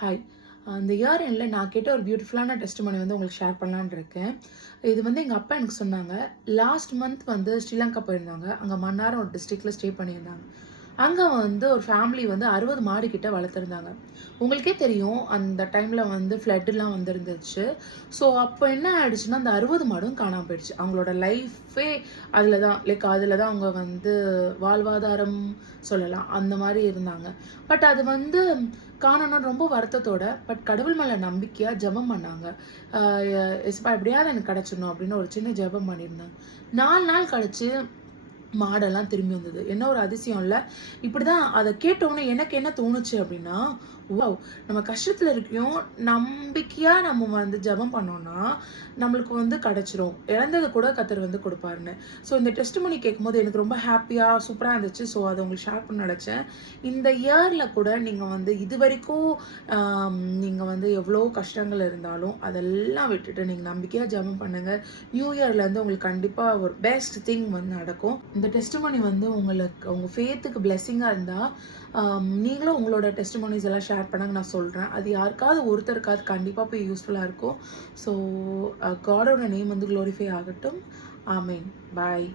Hi. இந்த year எண்டில் நான் கேட்ட ஒரு பியூட்டிஃபுல்லான டெஸ்டிமனி வந்து உங்களுக்கு ஷேர் பண்ணலான்னு இருக்கேன். இது வந்து எங்கள் அப்பா எனக்கு சொன்னாங்க. லாஸ்ட் மந்த் வந்து ஸ்ரீலங்கா போயிருந்தாங்க. அங்கே மன்னாரம் ஒரு டிஸ்ட்ரிக்டில் ஸ்டே பண்ணியிருந்தாங்க. அங்கே வந்து ஒரு ஃபேமிலி வந்து 60 மாடு கிட்ட வளர்த்துருந்தாங்க. உங்களுக்கே தெரியும் அந்த டைமில் வந்து ஃப்ளட்டுலாம் வந்துருந்துச்சு. ஸோ அப்போ என்ன ஆயிடுச்சுன்னா, அந்த 60 மாடும் காணாம போயிடுச்சு. அவங்களோட லைஃபே அதில தான் அதில தான் அவங்க வந்து வாழ்வாதாரம் சொல்லலாம். அந்த மாரி இருந்தாங்க. பட் அது வந்து காணோம்னு ரொம்ப வருத்தத்தோட, பட் கடவுள் மேல நம்பிக்கையா ஜெபம் பண்ணாங்க. அ "ஏசப்பா எப்படியாவது எனக்கு கிடைச்சிடணும்" அப்படின்னு ஒரு சின்ன ஜெபம் பண்ணியிருந்தாங்க. 4 நாள் கழிச்சு மாடெல்லாம் திரும்பி வந்தது. என்ன ஒரு அதிசயம் இல்ல? இப்படிதான் அத கேட்டவுனே எனக்கு என்ன தோணுச்சு அப்படின்னா, வாவ்! நம்ம கஷ்டத்துல இருக்கையும் நம்பிக்கையா நம்ம வந்து ஜெபம் பண்ணோம்னா, நம்மளுக்கு வந்து கிடைச்சிரும். இழந்தது கூட கர்த்தர் வந்து குடுப்பாருன்னு. ஸோ இந்த டெஸ்டிமனி கேட்கும்போது எனக்கு ரொம்ப ஹேப்பியா, சூப்பரா இருந்துச்சு. ஸோ அத உங்களுக்கு ஷேர் பண்ண நெனச்சேன். இந்த இயர்ல கூட நீங்க வந்து இதுவரைக்கும் நீங்க வந்து எவ்வளோ கஷ்டங்கள் இருந்தாலும், அதெல்லாம் விட்டுட்டு நீங்க நம்பிக்கையா ஜெபம் பண்ணுங்க. நியூ இயர்லேருந்து உங்களுக்கு கண்டிப்பா ஒரு பெஸ்ட் திங் வந்து நடக்கும். இந்த டெஸ்டிமனி வந்து உங்களுக்கு உங்க ஃபேத்துக்கு பிளெஸ்ஸிங்கா இருந்தா, நீங்களும் உங்களோட டெஸ்டிமோனிஸ் எல்லாம் ஷேர் பண்ணுங்க நான் சொல்றேன். அது யாருக்காவது ஒருத்தருக்காவது கண்டிப்பா போய் யூஸ்ஃபுல்லா இருக்கும். ஸோ காடோட நேம் வந்து குளோரிஃபை ஆகட்டும். ஆமென். பாய்.